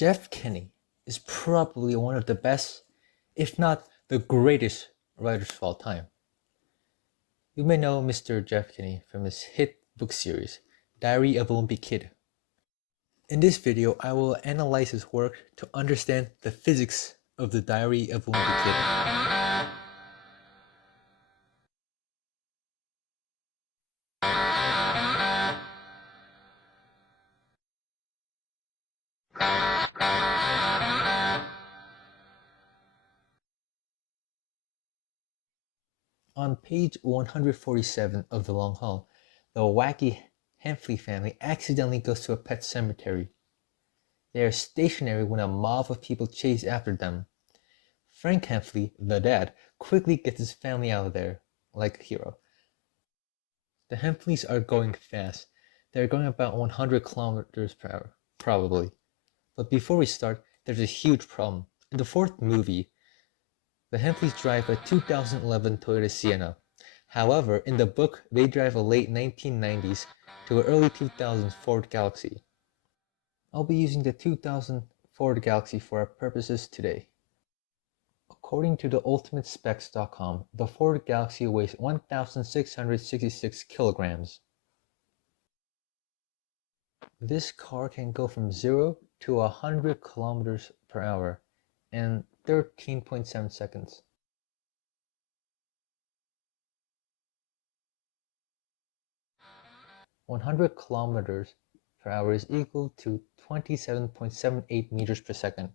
Jeff Kinney is probably one of the best, if not the greatest, writers of all time. You may know Mr. Jeff Kinney from his hit book series, Diary of a Wimpy Kid. In this video, I will analyze his work to understand the physics of the Diary of a Wimpy Kid. On page 147 of The Long Haul, the wacky Hemphley family accidentally goes to a pet cemetery. They are stationary when a mob of people chase after them. Frank Hemphley, the dad, quickly gets his family out of there, like a hero. The Hempleys are going fast. They're going about 100 kilometers per hour, probably. But before we start, there's a huge problem. In the fourth movie, the Hempleys drive a 2011 Toyota Sienna. However, in the book, they drive a late 1990s to an early 2000s Ford Galaxy. I'll be using the 2000 Ford Galaxy for our purposes today. According to the ultimatespecs.com, the Ford Galaxy weighs 1,666 kilograms. This car can go from 0 to 100 kilometers per hour in 13.7 seconds. "100 kilometers per hour is equal to 27.78 meters per second.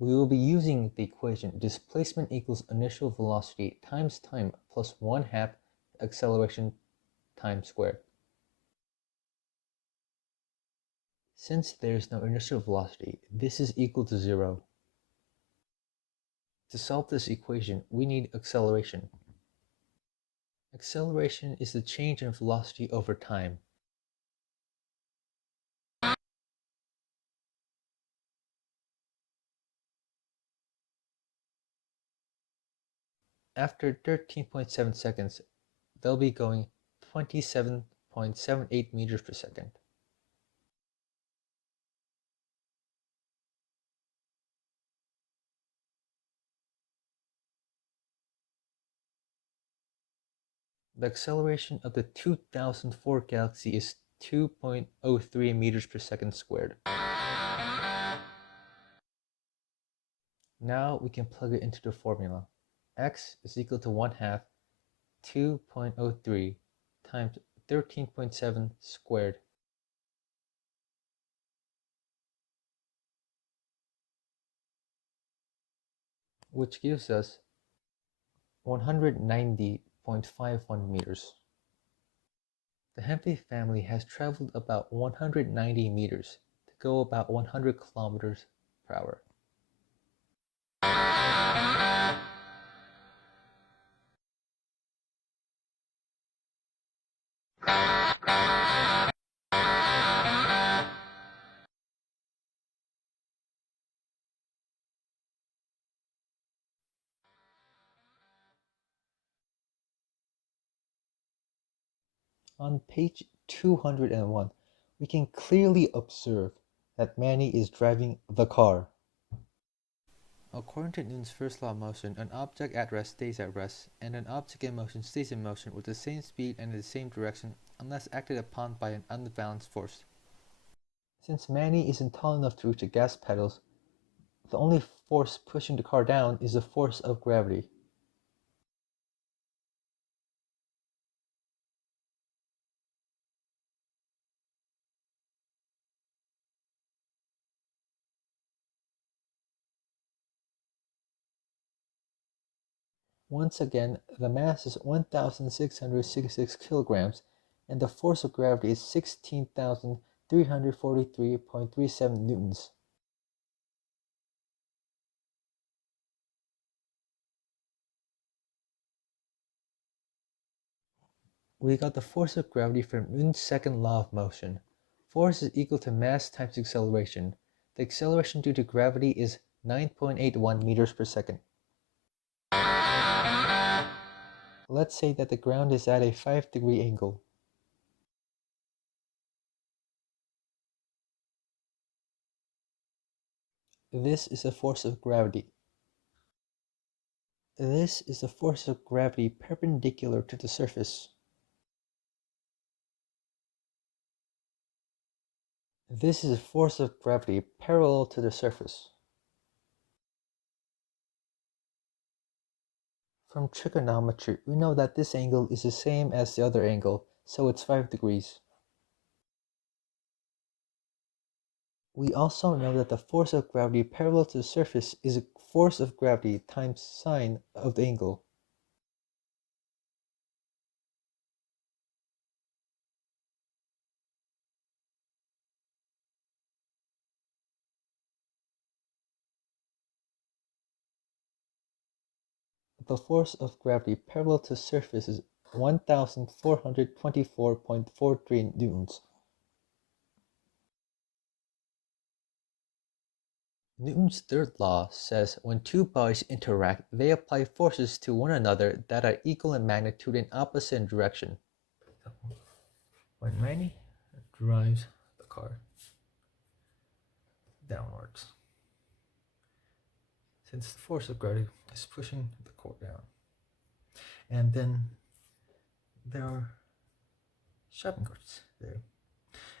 We will be using the equation displacement equals initial velocity times time plus 1/2 acceleration time squared. Since there is no initial velocity, this is equal to 0. To solve this equation, we need acceleration. Acceleration is the change in velocity over time. After 13.7 seconds, they'll be going 27.78 meters per second. The acceleration of the 2004 Galaxy is 2.03 meters per second squared. Now we can plug it into the formula. X is equal to 1/2 2.03 times 13.7 squared, which gives us 190.51 meters. The Hemphley family has traveled about 190 meters to go about 100 kilometers per hour. On page 201, we can clearly observe that Manny is driving the car. According to Newton's first law of motion, an object at rest stays at rest, and an object in motion stays in motion with the same speed and in the same direction unless acted upon by an unbalanced force. Since Manny isn't tall enough to reach the gas pedals, the only force pushing the car down is the force of gravity. Once again, the mass is 1,666 kilograms, and the force of gravity is 16,343.37 newtons. We got the force of gravity from Newton's second law of motion. Force is equal to mass times acceleration. The acceleration due to gravity is 9.81 meters per second. Let's say that the ground is at a 5-degree angle. This is the force of gravity. This is the force of gravity perpendicular to the surface. This is a force of gravity parallel to the surface. From trigonometry, we know that this angle is the same as the other angle, so it's 5 degrees. We also know that the force of gravity parallel to the surface is a force of gravity times sine of the angle. The force of gravity parallel to the surface is 1,424.43 newtons. Newton's third law says when two bodies interact, they apply forces to one another that are equal in magnitude and opposite in direction. When Manny drives the car downwards, since the force of gravity is pushing the car down, and then there are shopping carts there,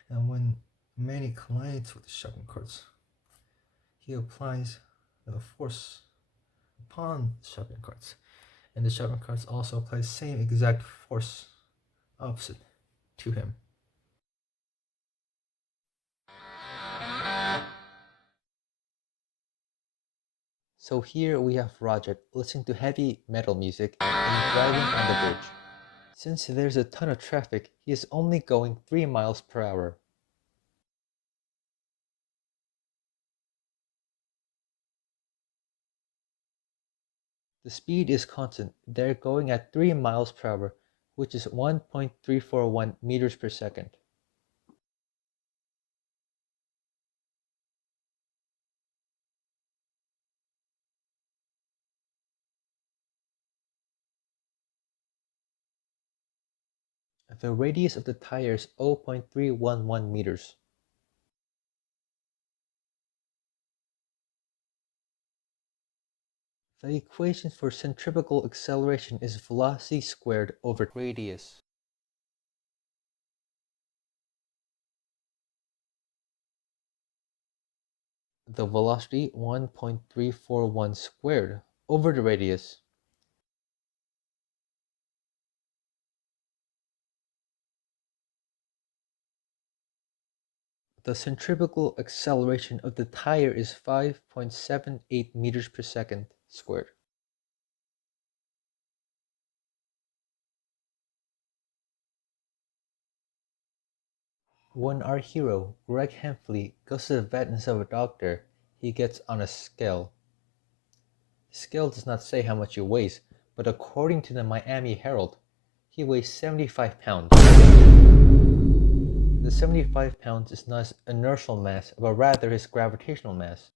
and when Manny collides with the shopping carts, he applies the force upon the shopping carts, and the shopping carts also apply the same exact force opposite to him. So here we have Roger listening to heavy metal music and driving on the bridge. Since there's a ton of traffic, he is only going 3 miles per hour. The speed is constant. They're going at 3 miles per hour, which is 1.341 meters per second. The radius of the tire is 0.311 meters. The equation for centrifugal acceleration is velocity squared over radius. The velocity 1.341 squared over the radius. The centrifugal acceleration of the tire is 5.78 meters per second squared. When our hero, Greg Hemphley, goes to the vet instead of a doctor, he gets on a scale. The scale does not say how much he weighs, but according to the Miami Herald, he weighs 75 pounds. The 75 pounds is not his inertial mass, but rather his gravitational mass.